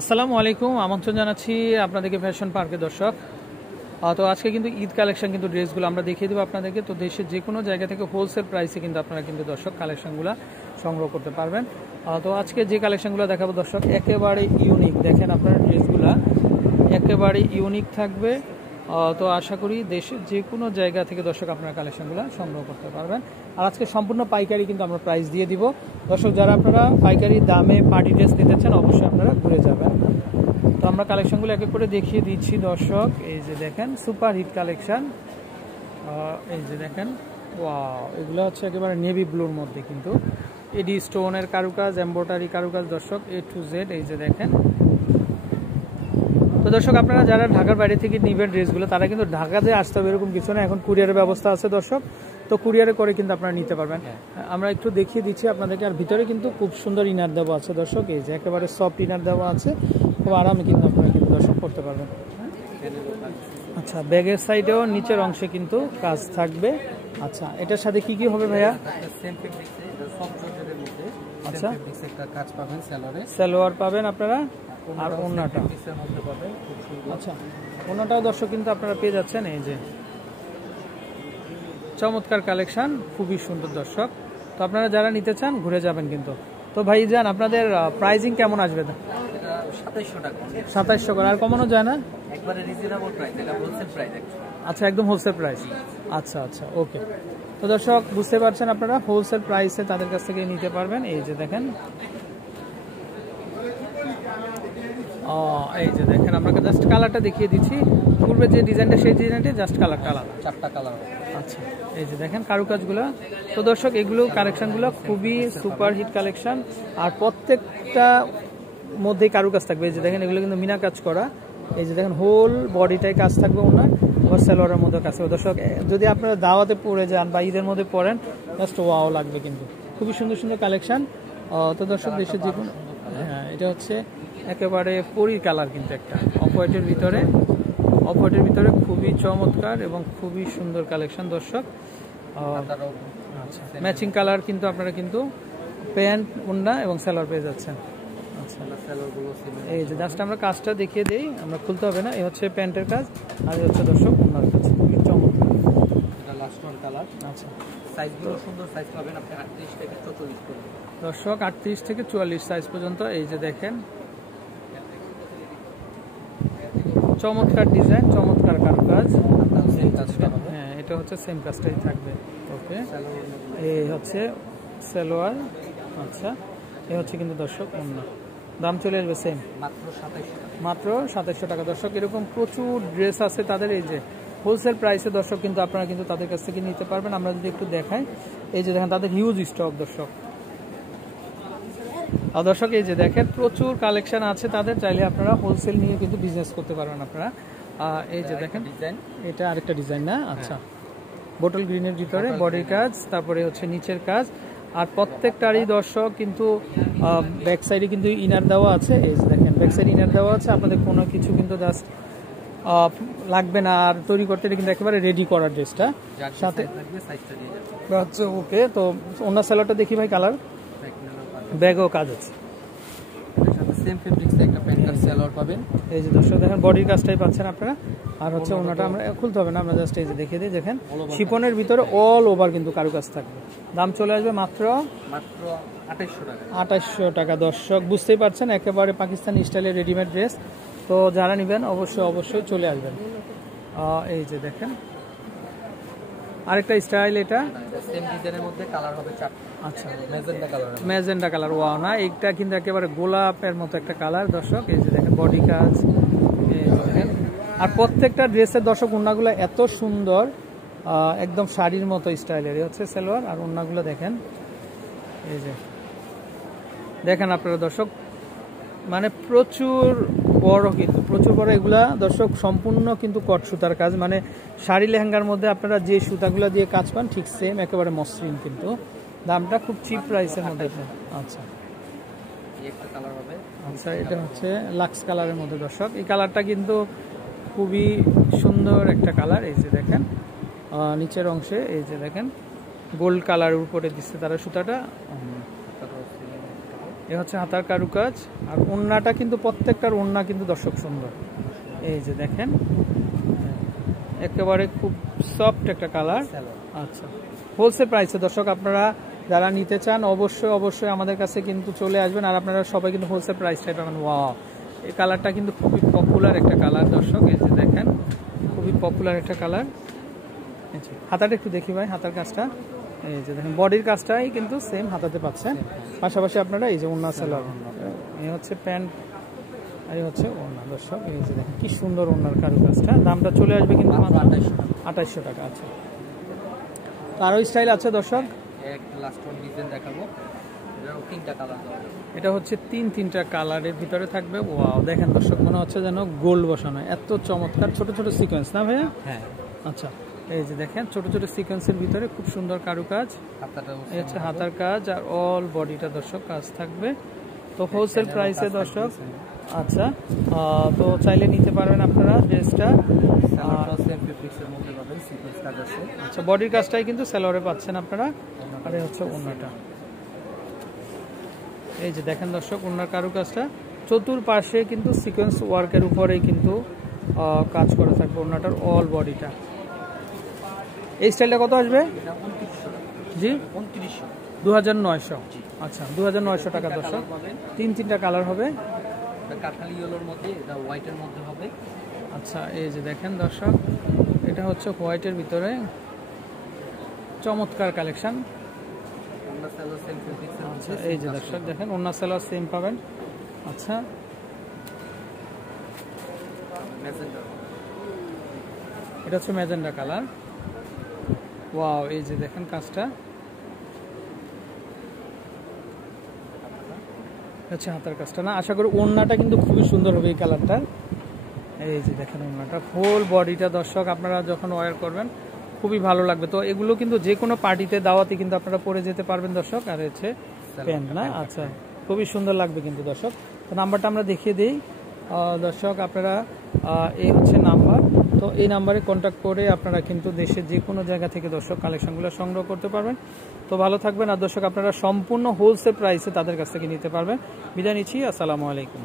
আসসালামু আলাইকুম, আমন্ত্রণ জানাচ্ছি আপনাদেরকে ফ্যাশন পার্কে দর্শক। তো আজকে কিন্তু ঈদ কালেকশন কিন্তু ড্রেসগুলো আমরা দেখিয়ে দেবো আপনাদেরকে। তো দেশের যে কোনো জায়গা থেকে হোলসেল প্রাইসে কিন্তু আপনারা কিন্তু দর্শক কালেকশনগুলো সংগ্রহ করতে পারবেন। তো আজকে যে কালেকশনগুলো দেখাবো দর্শক একেবারে ইউনিক, দেখেন আপনার ড্রেসগুলো একেবারে ইউনিক থাকবে। তো আশা করি দেশের যে কোনো জায়গা থেকে দর্শক আপনারা কালেকশনগুলো সংগ্রহ করতে পারবেন। আর আজকে সম্পূর্ণ পাইকারি কিন্তু আমরা প্রাইস দিয়ে দিব দর্শক। যারা আপনারা পাইকারি দামে পার্টি ড্রেস নিতে চান অবশ্যই আপনারা ঘুরে যাবেন। তো আমরা কালেকশনগুলো এক এক করে দেখিয়ে দিচ্ছি দর্শক। এই যে দেখেন সুপার হিট কালেকশন, এই যে দেখেন ওয়াও, এগুলো হচ্ছে একেবারে নেভি ব্লুর মধ্যে কিন্তু এডি স্টোনের কারুকাজ, এমব্রয়ডারি কারুকাজ দর্শক A to Z। এই যে দেখেন। তো দর্শক আপনারা যারা ঢাকার বাইরে থেকে নিবেন ড্রেসগুলো তারা কিন্তু ঢাকাতে আসতে হবে এরকম কিছু না, এখন কুরিয়ারের ব্যবস্থা আছে দর্শক। তো কুরিয়ারে করে কিন্তু আপনারা নিতে পারবেন। আমরা একটু দেখিয়ে দিচ্ছি আপনাদেরকে। আর ভিতরে কিন্তু খুব সুন্দর ইনার দেওয়া আছে দর্শক, এই যে একেবারে সফট ইনার দেওয়া আছে, খুব আরামে কিন্তু আপনারা কিন্তু দর্শক করতে পারবেন। আচ্ছা, ব্যাগের সাইডেও নিচের অংশে কিন্তু কাজ থাকবে। আচ্ছা, এটার সাথে কি কি হবে ভাইয়া? আচ্ছা, সালোয়ার পাবেন আপনারা, আর ওড়নাটা। আচ্ছা, ওড়নাটাও দর্শক কিন্তু আপনারা পেয়ে যাচ্ছেন। এই যে চমৎকার কালেকশন, খুবই সুন্দর দর্শক। তো আপনারা যারা নিতে চান ঘুরে যাবেন কিন্তু। তো ভাই যান, আপনাদের প্রাইজিং কেমন আসবে? 2700 করে, আর কমানো যায় না? আচ্ছা, একদম হোলসেল প্রাইস। আচ্ছা আচ্ছা, ওকে। তো দর্শক বুঝতে পারছেন আপনারা হোলসেল প্রাইসে তাদের কাছ থেকে নিতে পারবেন। এই যে দেখেন, এই যে দেখেন আপনাকে জাস্ট কালারটা দেখিয়ে দিচ্ছি। পূর্বে যে ডিজাইনটা সেই ডিজাইনটা জাস্ট কালারটা আলাদা, 4টা কালার। আচ্ছা, এই যে দেখেন কারুকাজগুলো। তো দর্শক এগুলো কালেকশনগুলো খুবই সুপার হিট কালেকশন, আর প্রত্যেকটা মধ্যে কারুকাজ থাকবে। এই যে দেখেন এগুলো কিন্তু মিনা কাজ করা। এই যে দেখেন হোল বডিটাই কাজ থাকবে ওনার, আবার সালোয়ারের মধ্যে কাজ থাকবে দর্শক। যদি আপনারা দাওয়াতে পরে যান বা ঈদের মধ্যে পরেন জাস্ট ওয়াও লাগবে কিন্তু। খুবই সুন্দর সুন্দর কালেকশন। তো দর্শক দেশের যে কোনো, হ্যাঁ এটা হচ্ছে একেবারে পরীর কালার কিন্তু একটা অফ হোয়াইটের ভিতরে খুবই চমৎকার এবং খুবই সুন্দর কালেকশন দর্শক। আচ্ছা, ম্যাচিং কালার কিন্তু আপনারা কিন্তু প্যান্ট, ওড়না এবং সালোয়ার পেয়ে যাচ্ছেন। আচ্ছা, এই যে জাস্ট আমরা কাজটা দেখিয়ে দিই, আমরা খুলতে হবে না। এই হচ্ছে প্যান্টের কাজ, আর এই হচ্ছে দর্শক ওড়নার কাজ। খুবই চমৎকার, এটা লাস্ট ওয়ান কালার। আচ্ছা, সাইজগুলো সুন্দর, সাইজ পাবেন আপনি 38 থেকে 44 পর্যন্ত দর্শক, 38 থেকে 44 সাইজ পর্যন্ত। এই যে দেখেন চমৎকার ডিজাইন, চমৎকার কারুকাজ। হ্যাঁ, এটা হচ্ছে সেম কাজটাই থাকবে। ওকে, এই হচ্ছে সালোয়ার। আচ্ছা, এই হচ্ছে কিন্তু দর্শক ওড়না। দাম চলে আসবে সেম, মাত্র 2700 টাকা দর্শক। এরকম প্রচুর ড্রেস আছে তাদের। এই যে হোলসেল প্রাইসে দর্শক কিন্তু আপনারা কিন্তু তাদের কাছ থেকে নিতে পারবেন। আমরা যদি একটু দেখাই, এই যে দেখেন তাদের হিউজ স্টক দর্শক। আর দর্শক এই যে দেখেন প্রচুর কালেকশন আছে তাদের, চাইলে আপনারা হোলসেল নিয়ে কিন্তু বিজনেস করতে পারবেন আপনারা। এই যে দেখেন এটা আরেকটা ডিজাইন না? আচ্ছা, বোটল গ্রিনের ভিতরে বডির কাজ, তারপরে হচ্ছে নিচের কাজ, আর প্রত্যেকটারই দর্শক কিন্তু ব্যাক সাইডে কিন্তু ইনার দেওয়া আছে। এই যে দেখেন ব্যাক সাইড ইনার দেওয়া আছে, আপনাদের কোনো কিছু কিন্তু জাস্ট লাগবে না। আর তৈরি করতে কিন্তু একেবারে রেডি করার ড্রেসটা সাথে আচ্ছা, ওকে। তো অন্য সালোয়ারটা দেখি ভাই, কালার ব্যাগও কাজ আছে, সেম ফেব্রিক্সে একটা প্যান্ট কাট সালোয়ার পাবেন। এই যে দর্শক দেখেন বডির কাজটাই পাচ্ছেন আপনারা। আর হচ্ছে ওনাটা আমরা খুলতে হবে না, আমরা জাস্ট এই যে দেখিয়ে দিই। দেখেন শিপনের ভিতরে অল ওভার কিন্তু কারুকাজ থাকবে। দাম চলে আসবে মাত্র 2800 টাকা দর্শক। বুঝতেই পারছেন একেবারে পাকিস্তানি স্টাইলের রেডিমেড ড্রেস। তো যারা নেবেন অবশ্যই চলে আসবেন। এই যে দেখেন আরেকটা স্টাইল, এটা সেম ডিজাইনের মধ্যে কালার হবে 4টা। আচ্ছা, ম্যাজেন্ডা কালার। ওয়াও, না এটা কিন্তু একেবারে গোলাপের মতো একটা কালার দর্শক। এই যে দেখেন বডি কাজ, দেখেন। আর প্রত্যেকটা ড্রেসের দর্শক ওড়নাগুলো এত সুন্দর, একদম শাড়ির মতো স্টাইলের। এই হচ্ছে সালোয়ার, আর ওড়নাগুলো দেখেন। এই যে দেখেন আপনারা দর্শক, মানে প্রচুর বড় কিন্তু প্রচুর বড় এগুলা দর্শক। সম্পূর্ণ কিন্তু কট সুতার কাজ, মানে শাড়ি লেহেঙ্গার মধ্যে আপনারা যে সুতাগুলো দিয়ে কাজ পান ঠিক সেম একেবারে মসৃণ কিন্তু। দামটা খুব চিপ প্রাইসের মধ্যে। আচ্ছা, আচ্ছা, এটা হচ্ছে লাক্স কালারের মধ্যে দর্শক। এই কালারটা কিন্তু খুবই সুন্দর একটা কালার। এই যে দেখেন নিচের অংশে এই যে দেখেন গোল্ড কালারের উপরে দিচ্ছে তারা সুতাটা। এ হচ্ছে হাতার কারুকাজ। আর ওড়নাটা কিন্তু প্রত্যেকটার ওড়না কিন্তু দর্শক সুন্দর। এই যে দেখেন একেবারে খুব সফট একটা কালার। আচ্ছা, হোলসেল প্রাইসে দর্শক আপনারা যারা নিতে চান অবশ্যই অবশ্যই আমাদের কাছে কিন্তু চলে আসবেন। আর আপনারা সবাই কিন্তু হোলসেল প্রাইসটাই পাবেন। ওয়াও, এই কালারটা কিন্তু খুবই পপুলার একটা কালার দর্শক। এই যে দেখেন খুবই পপুলার একটা কালার। হাতাটা একটু দেখি ভাই, হাতার কাজটা এই যে দেখেন, বডির কাজটাই কিন্তু সেম হাতাতে পাচ্ছেন। পাশাপাশি আপনারা এই যে ওড়না সেলার, এই হচ্ছে প্যান্ট, এই হচ্ছে ওড়না দর্শক। এই যে দেখেন কি সুন্দর ওড়নার কারুকাজটা। দামটা চলে আসবে কিন্তু 2800 টাকা। আচ্ছা, আরও স্টাইল আছে দর্শক। এটা হচ্ছে তিনটা কালারের ভিতরে থাকবে। ওয়াও, দেখেন দর্শক মনে হচ্ছে যেন গোল্ড বসানো, এত চমৎকার ছোট ছোট সিকোয়েন্স না ভাইয়া? হ্যাঁ। আচ্ছা, এই যে দেখেন ছোট ছোট সিকোয়েন্সের ভিতরে খুব সুন্দর কারুকাজ। এই হচ্ছে হাতার কাজ আর অল বডিটা দর্শক কাজ থাকবে। তো হোলসেল প্রাইসে দর্শক। আচ্ছা, তো চাইলে নিতে পারবেন আপনারা ড্রেসটা। আচ্ছা, বডির কাজটাই কিন্তু সেলরে পাচ্ছেন আপনারা। আর এই হচ্ছে ওড়নাটা। এই যে দেখেন দর্শক ওড়নার কারুকাজটা চতুর্পাশে কিন্তু সিকোয়েন্স ওয়ার্কের উপরেই কিন্তু কাজ করা থাকবে ওড়নাটার অল বডিটা। এই স্টাইলটা কত আসবে? জি 2900। আচ্ছা, 2900 টাকা দর্শক। তিনটা কালার হবে। কাঠালি ইয়েলোর মধ্যে, এটা হোয়াইটের মধ্যে হবে। আচ্ছা, এই যে দেখেন দর্শক এটা হচ্ছে হোয়াইটের ভিতরে চমৎকার কালেকশন। আচ্ছা, এই যে দর্শক দেখেন ওড়না সেলার সেম পাবেন। আচ্ছা, এটা হচ্ছে ম্যাজেন্ডা কালার। ওয়াও, এই যে দেখেন কাজটা হচ্ছে হাতার কাজটা না। আশা করি ওড়নাটা কিন্তু খুবই সুন্দর হবে এই কালারটা। এই যে দেখেন ওড়নাটা ফুল বডিটা দর্শক আপনারা যখন ওয়্যার করবেন খুবই ভালো লাগবে। তো এগুলো কিন্তু যে কোনো পার্টিতে দাওয়াতে কিন্তু আপনারা পরে যেতে পারবেন দর্শক। আর হচ্ছে প্যান্ট না। আচ্ছা, খুবই সুন্দর লাগবে কিন্তু দর্শক। তো নাম্বারটা আমরা দেখিয়ে দিই দর্শক। আপনারা এই হচ্ছে নাম্বার, তো এই নাম্বারে কন্ট্যাক্ট করে আপনারা কিন্তু দেশের যে কোনো জায়গা থেকে দর্শক কালেকশনগুলো সংগ্রহ করতে পারবেন। তো ভালো থাকবেন। আর দর্শক আপনারা সম্পূর্ণ হোলসেল প্রাইসে তাদের কাছ থেকে নিতে পারবেন। বিদায় নিচ্ছি, আসসালামু আলাইকুম।